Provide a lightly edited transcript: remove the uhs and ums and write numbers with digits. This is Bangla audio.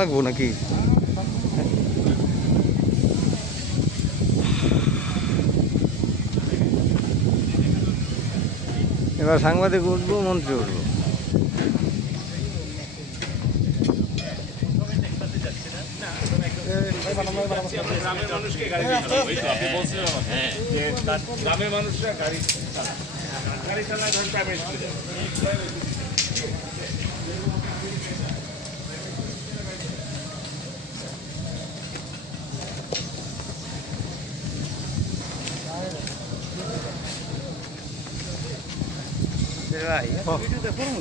লাগবো নাকি? এবার সাংবাদিক উঠবো, মন্ত্রী উঠবো। গ্রামের মানুষরা গাড়ি চালায় ধর প্রাইভেট স্কুলে যাবে। ভাই